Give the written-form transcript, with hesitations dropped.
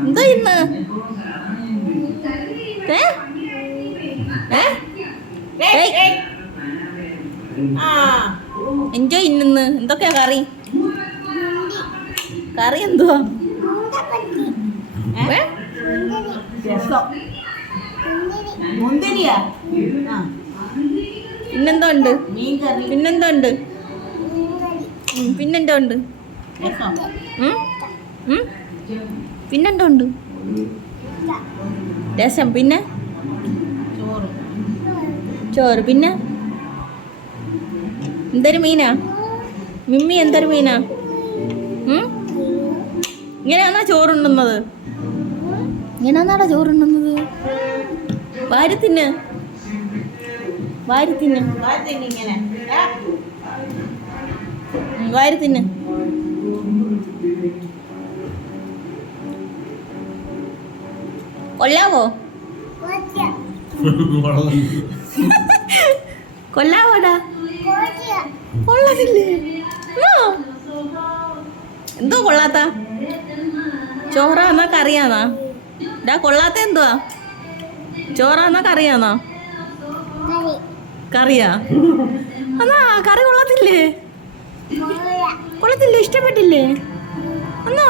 എന്താ ഇന്ന് എൻജോയ് ഇന്ന് എന്തൊക്കെയാ കറി കറി എന്തുവാ മുന്തിരിയാ പിന്നെന്തോ ഉണ്ട് പിന്നെന്തോ ഉണ്ട് പിന്നെന്തോ ഉണ്ട് പിന്നെന്തോ ഉണ്ട് രസം പിന്നെ ചോറ് പിന്നെ എന്തൊരു മീനാ മിമ്മി എന്തൊരു മീനാ ഇങ്ങനെയാണോ ചോറുണ്ണുന്നത് ഇങ്ങനെയാണാടാ ചോറുണ്ണുന്നത് വാരി തിന്ന് വാരി തിന്ന് ഇങ്ങനെ വാരി തിന്ന് കൊല്ലാവോ കൊല്ലാവോടാ കൊള്ളത്തില്ലേ എന്തോ കൊള്ളാത്ത ചോറാന്നാ കറിയാന്നാ ഡാ കൊള്ളാത്ത എന്തുവാ ചോറാന്നാ കറിയാന്നാ കറിയാ എന്നാ കറി കൊള്ളത്തില്ലേ കൊള്ളത്തില്ലേ ഇഷ്ടപ്പെട്ടില്ലേ എന്നാ